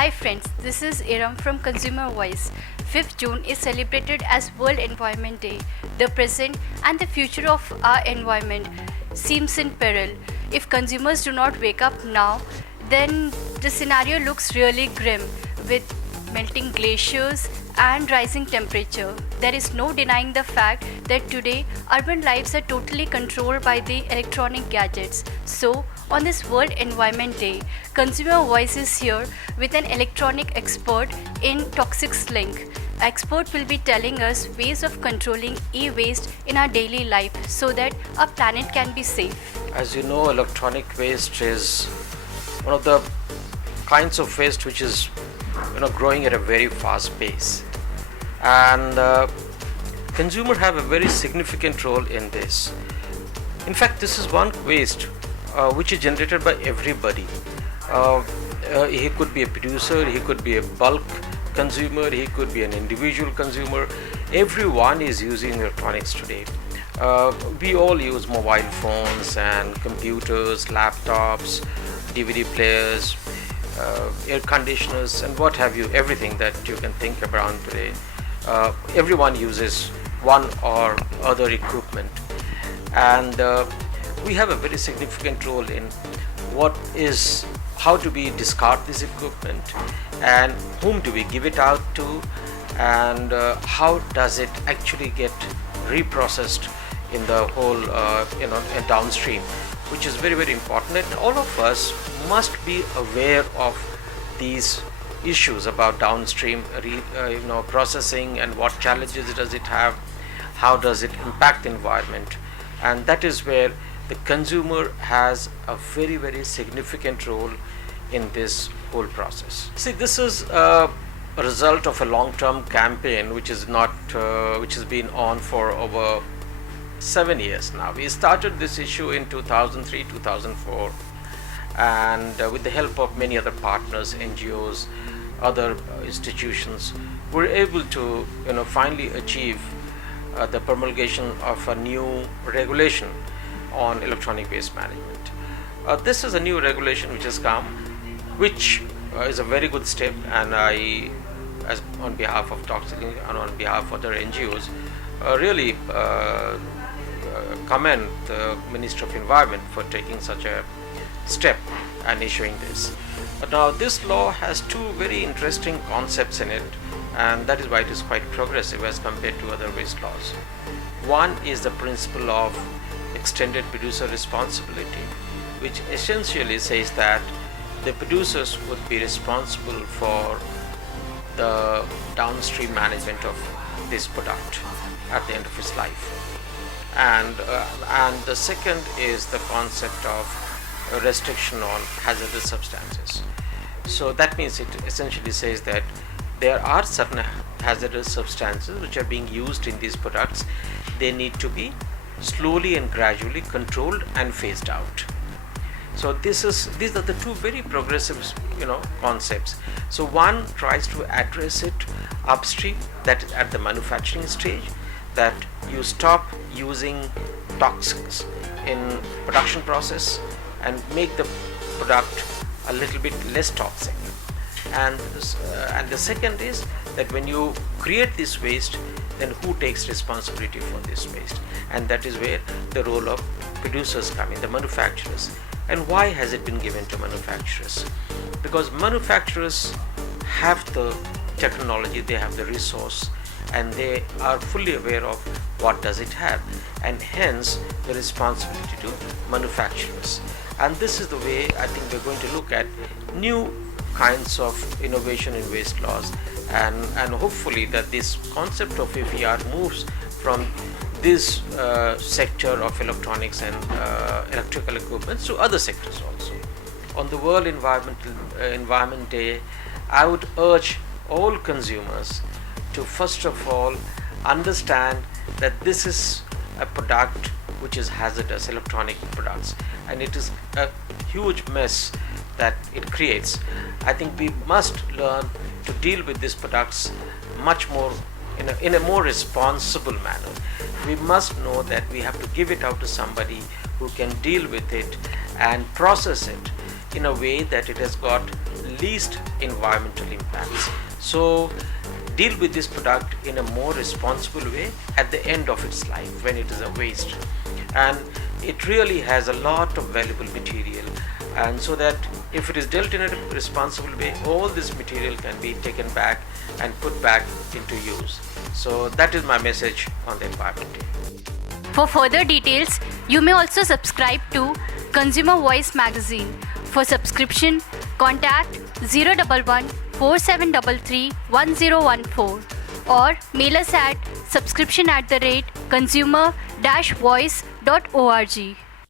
Hi friends, this is Iram from Consumer Voice. 5th June is celebrated as World Environment Day. The present and the future of our environment seems in peril. If consumers do not wake up now, then the scenario looks really grim with melting glaciers and rising temperature. There is no denying the fact that today urban lives are totally controlled by the electronic gadgets. So, on this World Environment Day, Consumer Voice is here with an electronic expert in Toxics Link. Expert will be telling us ways of controlling e-waste in our daily life so that our planet can be safe. As you know, electronic waste is one of the kinds of waste which is growing at a very fast pace, and consumer have a very significant role in this. In fact, this is one waste which is generated by everybody. He could be a producer, he could be a bulk consumer, he could be an individual consumer. Everyone is using electronics today. We all use mobile phones and computers, laptops, DVD players, air conditioners, and what have you, everything that you can think around today. Everyone uses one or other equipment, and we have a very significant role in how do we discard this equipment, and whom do we give it out to, and how does it actually get reprocessed in the whole downstream, which is very, very important. And all of us must be aware of these issues about downstream processing, and what challenges does it have, how does it impact the environment, and that is where the consumer has a very, very significant role in this whole process. See, this is a result of a long-term campaign which has been on for over 7 years now. We started this issue in 2003-2004, and with the help of many other partners, NGOs, other institutions, we're able to finally achieve the promulgation of a new regulation on electronic waste management. This is a new regulation which has come, which is a very good step, and I, as on behalf of Toxic Link and on behalf of other NGOs, really commend the Minister of Environment for taking such a step and issuing this. Now, this law has two very interesting concepts in it, and that is why it is quite progressive as compared to other waste laws. One is the principle of extended producer responsibility, which essentially says that the producers would be responsible for the downstream management of this product at the end of its life. And the second is the concept of a restriction on hazardous substances. So that means it essentially says that there are certain hazardous substances which are being used in these products. They need to be slowly and gradually controlled and phased out. So these are the two very progressive concepts. So one tries to address it upstream, that is at the manufacturing stage, that you stop using toxins in production process and make the product a little bit less toxic. And the second is that when you create this waste, then who takes responsibility for this waste? And that is where the role of producers come in, the manufacturers. And why has it been given to manufacturers? Because manufacturers have the technology, they have the resource, and they are fully aware of what does it have, and hence the responsibility to manufacturers. And this is the way I think we're going to look at new kinds of innovation in waste laws, and hopefully that this concept of FER moves from this sector of electronics and electrical equipment to other sectors also. On the World Environment Day, I would urge all consumers to first of all understand that this is a product which is hazardous, electronic products, and it is a huge mess that it creates. I think we must learn to deal with these products much more in a more responsible manner. We must know that we have to give it out to somebody who can deal with it and process it in a way that it has got least environmental impacts. So deal with this product in a more responsible way at the end of its life when it is a waste. And it really has a lot of valuable material, and so that if it is dealt in a responsible way, all this material can be taken back and put back into use. So that is my message on the Environment Day. For further details, you may also subscribe to Consumer Voice magazine. For subscription, contact 011 4733 1014 or mail us at subscription@consumer-voice.org.